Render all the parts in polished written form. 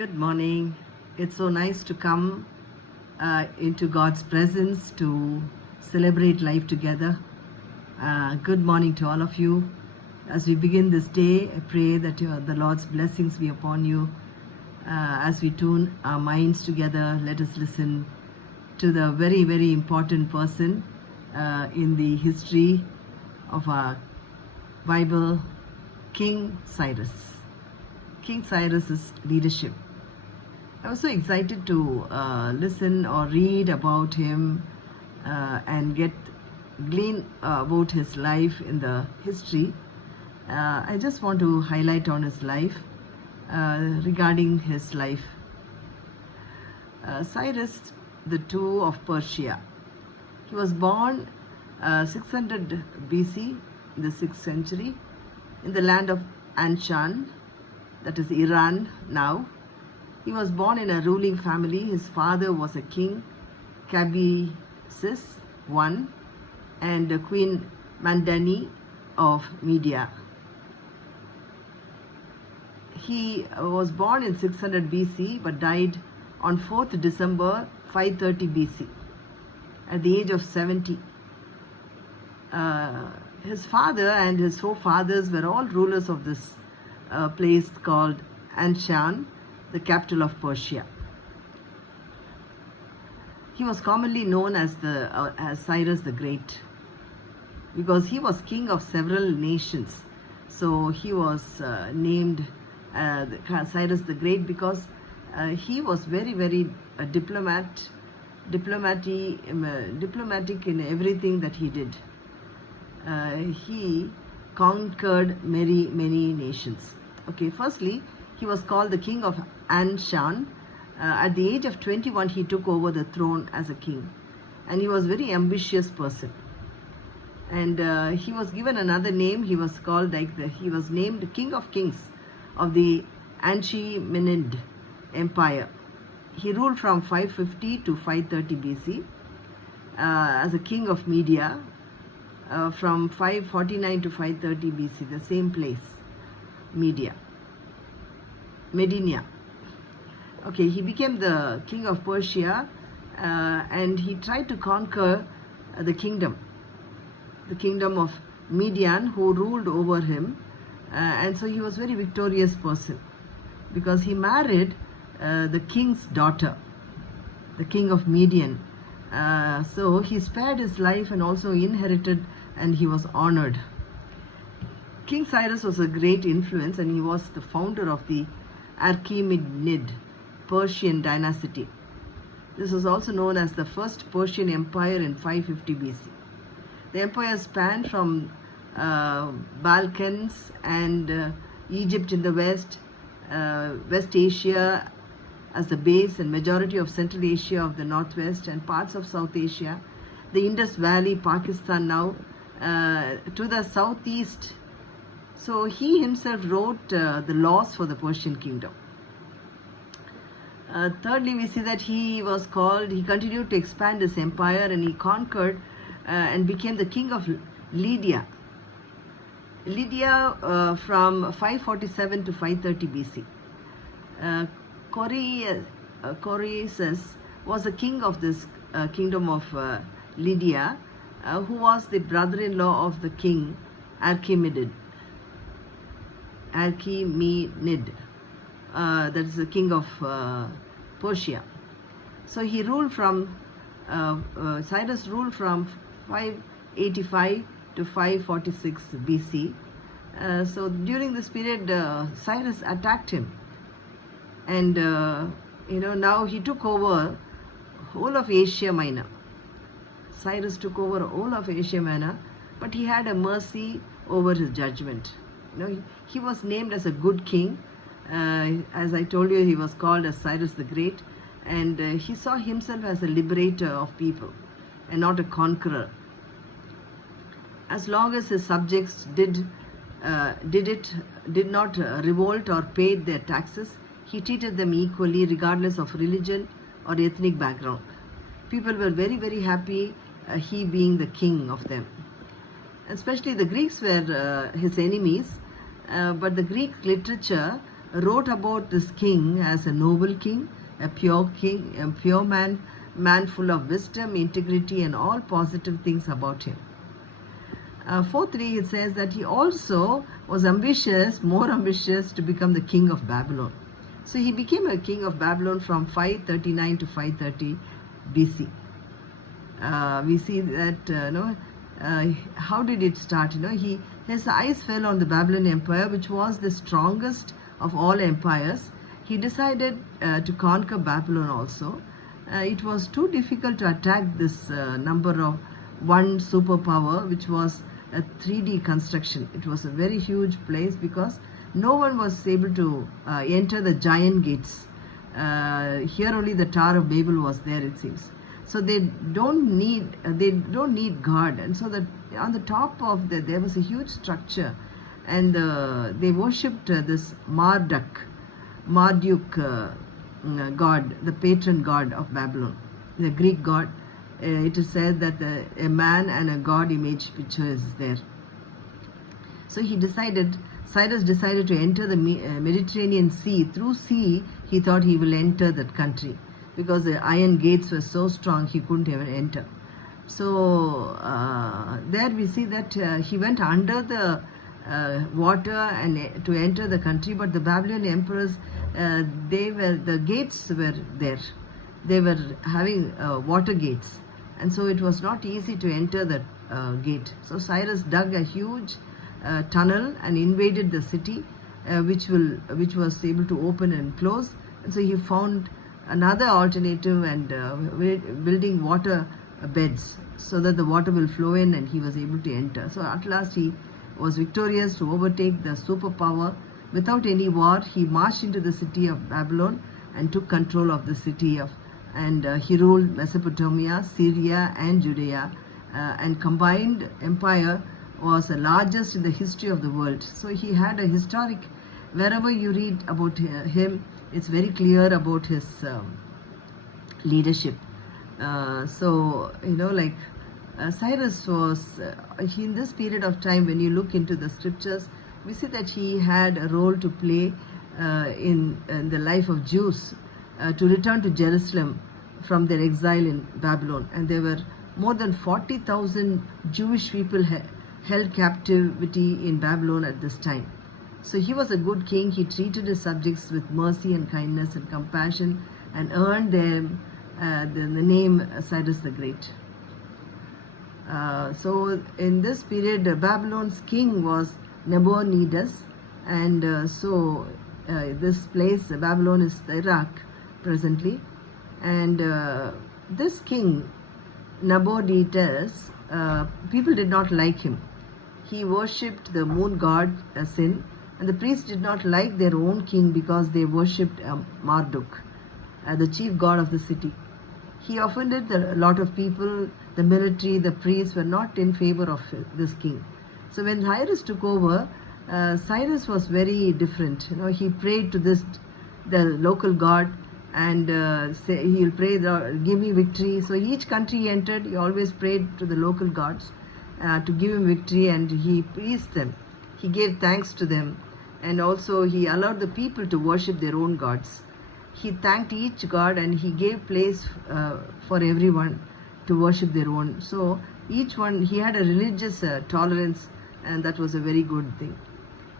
Good morning. It's so nice to come into God's presence to celebrate life together. Good morning to all of you. As we begin this day, I pray that the Lord's blessings be upon you. As we tune our minds together, let us listen to the very, very important person in the history of our Bible, King Cyrus. King Cyrus's leadership. I was so excited to listen or read about him and glean about his life in the history. I just want to highlight on his life regarding his life. Cyrus II of Persia. He was born 600 BC, in the 6th century, in the land of Anshan, that is Iran now. He was born in a ruling family. His father was a king, Cambyses I, and Queen Mandani of Media. He was born in 600 BC but died on 4th December 530 BC at the age of 70. His father and his forefathers were all rulers of this place called Anshan, the capital of Persia. He was commonly known as Cyrus the Great because he was king of several nations. So he was named Cyrus the Great because he was very, very diplomatic in everything that he did. He conquered many nations. Okay, firstly, he was called the king of Anshan. At the age of 21, he took over the throne as a king, and he was a very ambitious person. And he was given another name. He was called he was named King of Kings of the Achaemenid Empire. He ruled from 550 to 530 BC as a king of Media, from 549 to 530 BC, the same place, Medina. Okay, he became the king of Persia and he tried to conquer the kingdom of Median, who ruled over him. And so he was a very victorious person because he married the king's daughter, the king of Median. So he spared his life and also inherited, and he was honored. King Cyrus was a great influence, and he was the founder of the Achaemenid Persian dynasty. This was also known as the first Persian Empire in 550 BC. The empire spanned from Balkans and Egypt in the west, West Asia as the base, and majority of Central Asia of the northwest, and parts of South Asia, the Indus Valley, Pakistan now, to the southeast. So he himself wrote the laws for the Persian kingdom. Thirdly, we see that he continued to expand his empire, and he conquered and became the king of Lydia. From 547 to 530 BC. Croesus was the king of this kingdom of Lydia, who was the brother-in-law of the king Achaemenid. That is the king of Persia. So he ruled Cyrus ruled from 585 to 546 BC. So during this period, Cyrus attacked him, and now he took over whole of Asia Minor. Cyrus took over all of Asia Minor, but he had a mercy over his judgment. He was named as a good king. As I told you, he was called as Cyrus the Great, and he saw himself as a liberator of people and not a conqueror. As long as his subjects did not revolt or paid their taxes, he treated them equally regardless of religion or ethnic background. People were very, very happy he being the king of them. Especially the Greeks were his enemies, but the Greek literature wrote about this king as a noble king, a pure man full of wisdom, integrity, and all positive things about him. Fourthly, it says that he also was ambitious, more ambitious to become the king of Babylon. So he became a king of Babylon from 539 to 530 BC. We see that, how did it start? His eyes fell on the Babylonian Empire, which was the strongest of all empires. He decided to conquer Babylon also. It was too difficult to attack this number of one superpower, which was a 3D construction. It was a very huge place because no one was able to enter the giant gates. Here only the Tower of Babel was there, it seems. So they don't need guard, and so that on the top of there was a huge structure, and they worshipped this Marduk god, the patron god of Babylon, the Greek god. It is said that a man and a god image picture is there. So Cyrus decided to enter the Mediterranean Sea. Through sea, he thought he will enter that country, because the iron gates were so strong he couldn't even enter. So there we see that he went under the water and to enter the country, but the Babylonian emperors, the gates were there. They were having water gates, and so it was not easy to enter that gate. So Cyrus dug a huge tunnel and invaded the city, which was able to open and close. And so he found another alternative and building water beds so that the water will flow in, and he was able to enter. So at last he was victorious to overtake the superpower. Without any war, he marched into the city of Babylon and took control of the city and he ruled Mesopotamia, Syria, and Judea, and combined empire was the largest in the history of the world. So he had a historic, wherever you read about him, it's very clear about his leadership. Cyrus was, in this period of time, when you look into the scriptures, we see that he had a role to play in the life of Jews to return to Jerusalem from their exile in Babylon. And there were more than 40,000 Jewish people held captivity in Babylon at this time. So he was a good king. He treated his subjects with mercy and kindness and compassion, and earned them the name Cyrus the Great. So in this period, Babylon's king was Nabonidus, and this place, Babylon, is Iraq presently. And this king, Nabonidus, people did not like him. He worshipped the moon god Sin, and the priests did not like their own king because they worshipped Marduk, the chief god of the city. He offended a lot of people. The military, the priests were not in favor of this king. So when Cyrus took over, Cyrus was very different. He prayed to the local god, and he'll pray, give me victory. So each country he entered, he always prayed to the local gods to give him victory, and he pleased them. He gave thanks to them, and also he allowed the people to worship their own gods. He thanked each god, and he gave place for everyone to worship their own. So each one, he had a religious tolerance, and that was a very good thing.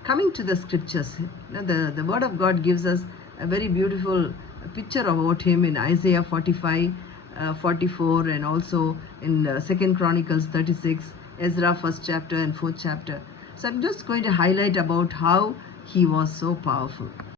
Coming to the scriptures, the word of God gives us a very beautiful picture about him in Isaiah 45, 44, and also in 2 Chronicles 36, Ezra 1st chapter and 4th chapter. So I'm just going to highlight about how he was so powerful.